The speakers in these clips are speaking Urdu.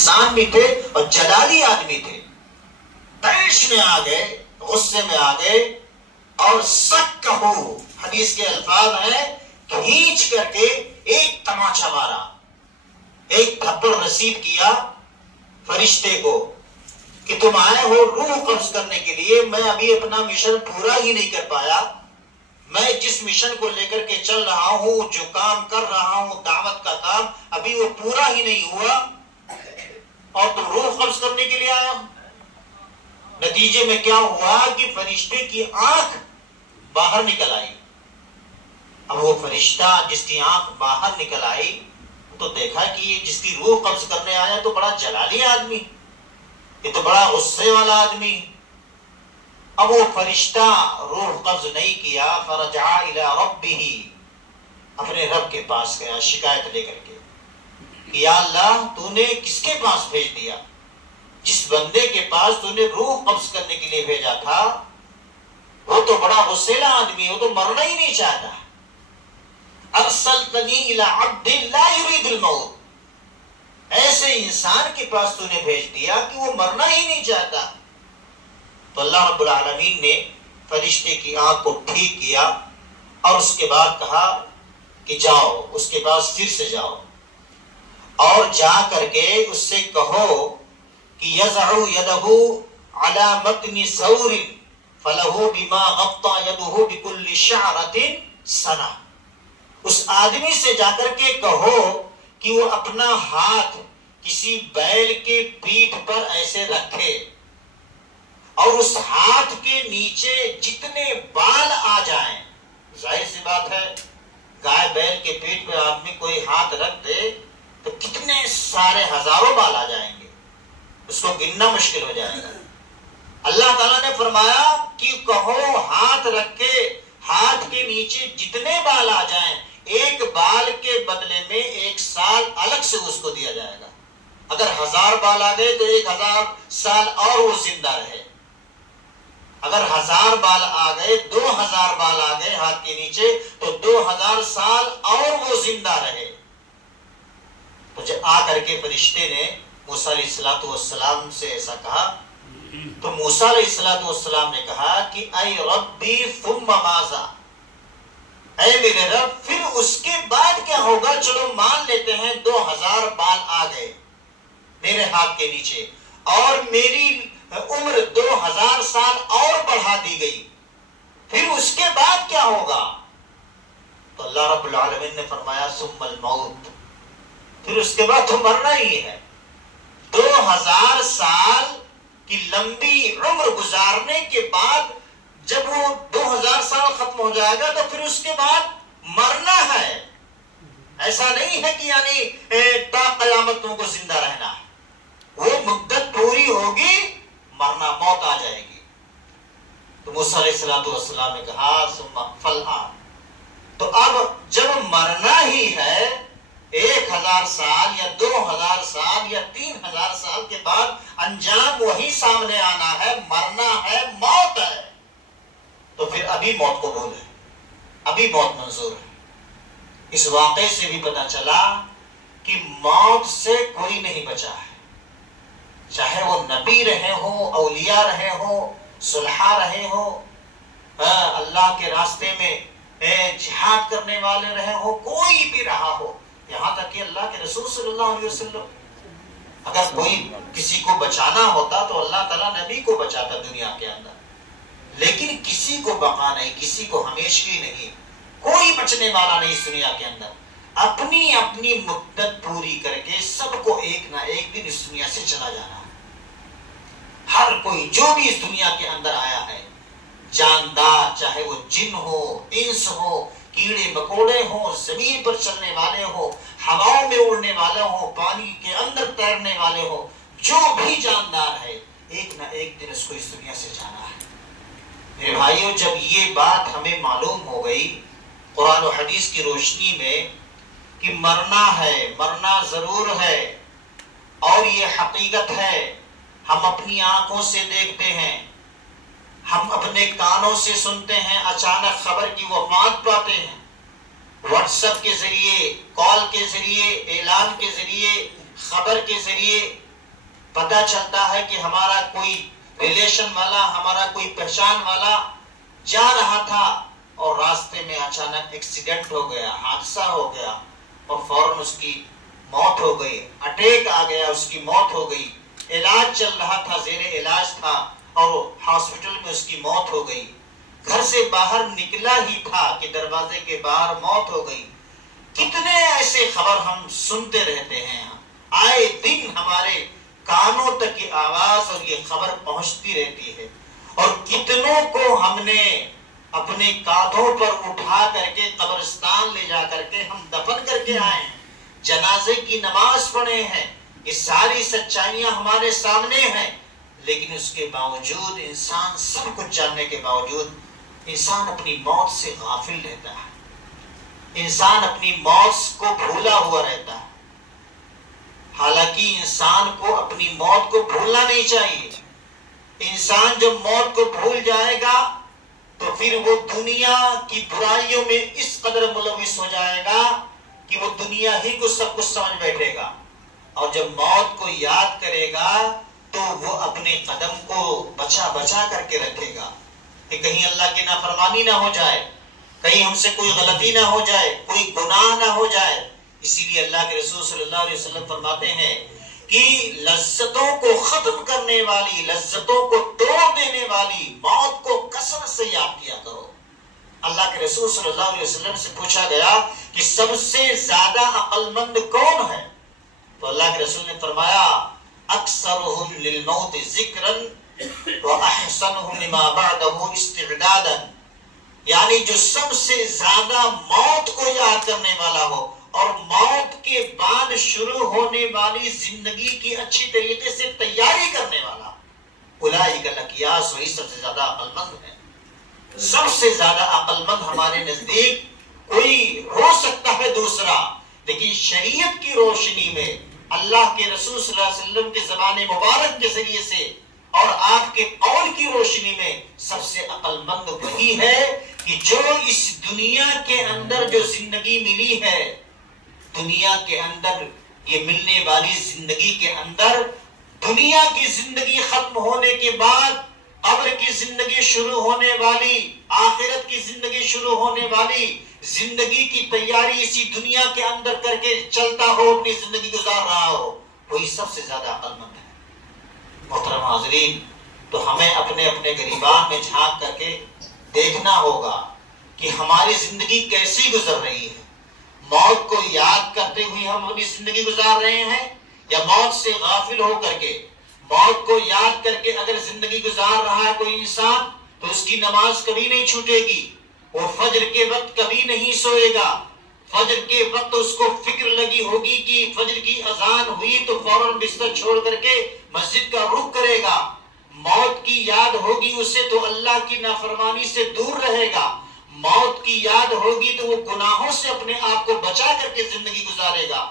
انسان بھی تھے اور جلالی آدمی تھے. طیش میں آ گئے, غصے میں آ گئے, اور سکہو, حدیث کے الفاظ ہیں, کھینچ کر کے ایک تماچا مارا, ایک تھپڑ رسید کیا فرشتے کو کہ تم آئے ہو روح قبض کرنے کے لیے, میں ابھی اپنا مشن پورا ہی نہیں کر پایا, میں جس مشن کو لے کر کے چل رہا ہوں, جو کام کر رہا ہوں دعوت کا کام, ابھی وہ پورا ہی نہیں ہوا اور تم روح قبض کرنے کے لیے آیا ہو. نتیجے میں کیا ہوا کہ فرشتے کی آنکھ باہر نکل آئی. اب وہ فرشتہ جس کی آنکھ باہر نکل آئی تو دیکھا کہ یہ جس کی روح قبض کرنے آیا تو بڑا جلالی آدمی, یہ تو بڑا غصے والا آدمی. اب وہ فرشتہ روح قبض نہیں کیا, فرجع الی ربہ, اپنے رب کے پاس گیا شکایت لے کر کے, یا اللہ تو نے کس کے پاس بھیج دیا, جس بندے کے پاس تو نے روح قبض کرنے کے لیے بھیجا تھا وہ تو بڑا غصیلا آدمی ہے, وہ تو مرنا ہی نہیں چاہتا. ارسلتنی الی عبد لا یرید الموت, ایسے انسان کے پاس تو نے بھیج دیا کہ وہ مرنا ہی نہیں چاہتا. تو اللہ رب العالمین نے فرشتے کی آنکھ کو ٹھیک کیا اور اس کے بعد کہا کہ جاؤ اس کے پاس پھر سے جاؤ, اور جا کر کے اس سے کہو کہ یضع یدہ علی متن ثور فلہ بما غطى یدہ بکل شعرۃ سنہ. اس آدمی سے جا کر کے کہو کہ وہ اپنا ہاتھ کسی بیل کے پیٹھ پر ایسے رکھے اور اس ہاتھ کے نیچے جتنے بال آ جائیں, ظاہر سی بات ہے گائے بیل کے پیٹھ پہ آدمی کوئی ہاتھ رکھ دے تو کتنے سارے ہزاروں بال آ جائیں گے, اس کو گننا مشکل ہو جائے گا. اللہ تعالیٰ نے فرمایا کہ کہو ہاتھ رکھ کے ہاتھ کے نیچے جتنے بال آ جائیں, ایک بال کے بدلے میں 1 سال الگ سے اس کو دیا جائے گا. اگر 1000 بال آ گئے تو 1000 سال اور وہ زندہ رہے. اگر 1000 بال آ گئے, 2000 بال آ گئے ہاتھ کے نیچے تو 2000 سال اور وہ زندہ رہے. تو جب آ کر کے فرشتے نے موسیٰ علیہ السلام سے ایسا کہا تو موسیٰ علیہ السلام نے کہا کہ اے ربی ثم ماذا, اے میرے رب پھر اس کے بعد کیا ہوگا. چلو مان لیتے ہیں 2000 بال آ گئے میرے ہاتھ کے نیچے اور میری عمر 2000 سال اور بڑھا دی گئی, پھر اس کے بعد کیا ہوگا. تو اللہ رب العالمین نے فرمایا ثم الموت, پھر اس کے بعد تو مرنا ہی ہے. 2000 سال کی لمبی عمر گزارنے کے بعد جب وہ 2000 سال ختم ہو جائے گا تو پھر اس کے بعد مرنا ہے. ایسا نہیں ہے کہ یعنی تا قیامت تم کو زندہ رہنا ہے, وہ مدت پوری ہوگی مرنا, موت آ جائے گی. تو موسیٰ علیہ السلام نے کہا ثم فالآن, تو اب جب مرنا ہی ہے 1000 سال یا 2000 سال یا 3000 سال کے بعد انجام وہی سامنے آنا ہے, مرنا ہے, موت ہے, تو پھر ابھی موت قبول ہے, ابھی موت منظور ہے. اس واقعے سے بھی پتا چلا کہ موت سے کوئی نہیں بچا ہے, چاہے وہ نبی رہے ہوں, اولیاء رہے ہوں, صلحاء رہے ہوں, اللہ کے راستے میں جہاد کرنے والے رہے ہوں, کوئی بھی رہا ہو, یہاں تک کہ اللہ کے رسول صلی اللہ علیہ وسلم, اگر کوئی کسی کو بچانا ہوتا تو اللہ تعالیٰ نبی کو بچاتا دنیا کے اندر, لیکن کسی کو بقا نہیں, کسی کو ہمیشگی نہیں, کوئی بچنے والا نہیں اس دنیا کے اندر. اپنی اپنی مدت پوری کر کے سب کو ایک نہ ایک دن اس دنیا سے چلا جانا ہے. ہر کوئی جو بھی اس دنیا کے اندر آیا ہے, جاندار, چاہے وہ جن ہو, انس ہو, کیڑے مکوڑے ہوں, زمین پر چلنے والے ہوں, ہواؤں میں اڑنے والے ہوں, پانی کے اندر تیرنے والے ہوں, جو بھی جاندار ہے ایک نہ ایک دن اس کو اس دنیا سے جانا ہے. میرے بھائیوں, جب یہ بات ہمیں معلوم ہو گئی قرآن و حدیث کی روشنی میں کہ مرنا ہے, مرنا ضرور ہے اور یہ حقیقت ہے, ہم اپنی آنکھوں سے دیکھتے ہیں, ہم اپنے کانوں سے سنتے ہیں, اچانک خبر کی وفات پاتے ہیں, واٹس ایپ کے ذریعے, کال کے ذریعے, اعلان کے ذریعے, خبر کے ذریعے پتہ چلتا ہے کہ ہمارا کوئی ریلیشن والا، ہمارا کوئی پہچان والا جا رہا تھا اور راستے میں اچانک ایکسیڈنٹ ہو گیا، حادثہ ہو گیا اور فوراً اس کی موت ہو گئی، اٹیک آ گیا، اس کی موت ہو گئی، علاج چل رہا تھا، زیر علاج تھا اور ہاسپٹل میں اس کی موت ہو گئی، گھر سے باہر نکلا ہی تھا کہ دروازے کے باہر موت ہو گئی۔ کتنے ایسے خبر ہم سنتے رہتے ہیں، آئے دن ہمارے کانوں تک یہ آواز اور یہ خبر پہنچتی رہتی ہے، اور کتنوں کو ہم نے اپنے کاندھوں پر اٹھا کر کے قبرستان لے جا کر کے ہم دفن کر کے آئے ہیں، جنازے کی نماز پڑھے ہیں، یہ ساری سچائیاں ہمارے سامنے ہیں، لیکن اس کے باوجود انسان سب کچھ جاننے کے باوجود انسان اپنی موت سے غافل رہتا ہے، انسان اپنی موت کو بھولا ہوا رہتا ہے۔ حالانکہ انسان کو اپنی موت کو بھولنا نہیں چاہیے۔ انسان جب موت کو بھول جائے گا تو پھر وہ دنیا کی برائیوں میں اس قدر ملوث ہو جائے گا کہ وہ دنیا ہی کو سب کچھ سمجھ بیٹھے گا، اور جب موت کو یاد کرے گا تو وہ اپنے قدم کو بچا بچا کر کے رکھے گا کہ کہیں اللہ کی نافرمانی نہ ہو جائے، کہیں ہم سے کوئی غلطی نہ ہو جائے، کوئی گناہ نہ ہو جائے۔ اسی لیے اللہ کے رسول صلی اللہ علیہ وسلم فرماتے ہیں کہ لذتوں کو ختم کرنے والی، لذتوں کو توڑ دینے والی موت کو کثرت سے یاد کیا کرو۔ اللہ کے رسول صلی اللہ علیہ وسلم سے پوچھا گیا کہ سب سے زیادہ عقل مند کون ہے؟ تو اللہ کے رسول نے فرمایا اکثرهم للموت ذکرا واحسنهم لما بعده استعدادا، یعنی جو سب سے زیادہ موت کو یاد کرنے والا ہو اور موت کے بعد شروع ہونے والی زندگی کی اچھی طریقے سے تیاری کرنے والا، اولئک الاکیاس، وہی سب سے زیادہ عقل مند ہے۔ سب سے زیادہ عقل مند ہمارے نزدیک کوئی ہو سکتا ہے دوسرا، لیکن شریعت کی روشنی میں، اللہ کے رسول صلی اللہ علیہ وسلم کے زبان مبارک کے ذریعے سے اور آپ کے قول کی روشنی میں سب سے عقل مند وہی ہے کہ جو اس دنیا کے اندر جو زندگی ملی ہے، دنیا کے اندر یہ ملنے والی زندگی کے اندر، دنیا کی زندگی ختم ہونے کے بعد قبر کی زندگی شروع ہونے والی، آخرت کی زندگی شروع ہونے والی زندگی کی تیاری اسی دنیا کے اندر کر کے چلتا ہو، اپنی زندگی گزار رہا ہو، وہی سب سے زیادہ عقل مند ہے۔ محترم حاضرین، تو ہمیں اپنے اپنے گریبان میں جھانک کر کے دیکھنا ہوگا کہ ہماری زندگی کیسی گزر رہی ہے۔ موت کو یاد کرتے ہوئے ہم اپنی زندگی گزار رہے ہیں، یا موت سے غافل ہو کر کے؟ موت کو یاد کر کے اگر زندگی گزار رہا ہے کوئی انسان تو اس کی نماز کبھی نہیں چھوٹے گی، وہ فجر کے وقت کبھی نہیں سوئے گا، فجر کے وقت اس کو فکر لگی ہوگی کہ فجر کی اذان ہوئی تو فوراً بستر چھوڑ کر کے مسجد کا رخ کرے گا، موت کی یاد ہوگی اسے تو اللہ کی نافرمانی سے دور رہے گا، موت کی یاد ہوگی تو وہ گناہوں سے اپنے آپ کو بچا کر کے زندگی گزارے گا،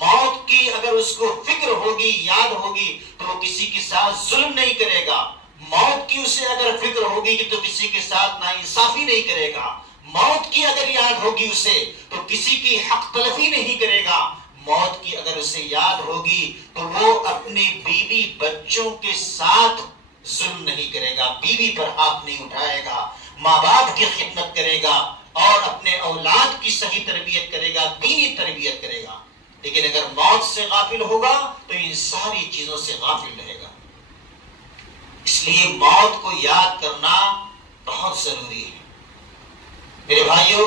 موت کی اگر اس کو فکر ہوگی، یاد ہوگی تو وہ کسی کے ساتھ ظلم نہیں کرے گا، موت کی اسے اگر فکر ہوگی تو کسی کے ساتھ ناانصافی نہیں کرے گا، موت کی اگر یاد ہوگی اسے تو کسی کی حق تلفی نہیں کرے گا، موت کی اگر اسے یاد ہوگی تو وہ اپنے بیوی بچوں کے ساتھ ظلم نہیں کرے گا، بیوی پر ہاتھ نہیں اٹھائے گا، ماں باپ کی خدمت کرے گا اور اپنے اولاد کی صحیح تربیت کرے گا، دینی تربیت کرے گا۔ لیکن اگر موت سے غافل ہوگا تو ان ساری چیزوں سے غافل رہے گا۔ اس لیے موت کو یاد کرنا بہت ضروری ہے۔ میرے بھائیوں،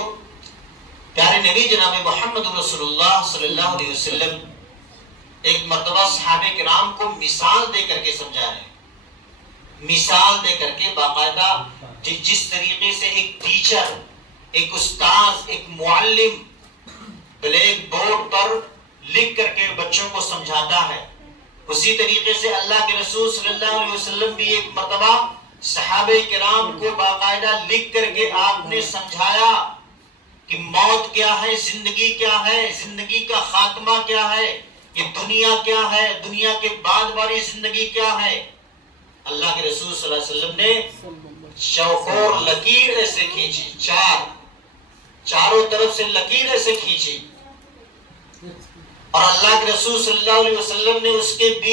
پیارے نبی جناب محمد رسول اللہ صلی اللہ علیہ وسلم ایک مرتبہ صحابہ کرام کو مثال دے کر کے سمجھا رہے ہیں، مثال دے کر کے باقاعدہ جس طریقے سے ایک ٹیچر، ایک استاذ، ایک معلم بلیک بورڈ پر لکھ کر کے بچوں کو سمجھاتا ہے، اسی طریقے سے اللہ کے رسول صلی اللہ علیہ وسلم بھی ایک مرتبہ صحابہ کرام کو باقاعدہ لکھ کر کے آپ نے سمجھایا کہ موت کیا ہے، زندگی کیا ہے، زندگی کا خاتمہ کیا ہے، یہ دنیا کیا ہے، دنیا کے بعد والی زندگی کیا ہے۔ اللہ کے رسول صلی اللہ علیہ وسلم نے چوکور لکیر ایسے کھینچی، چاروں طرف سے لکیر ایسے کھینچی، اور اللہ کے رسول صلی اللہ علیہ وسلم نے اس کے بیچ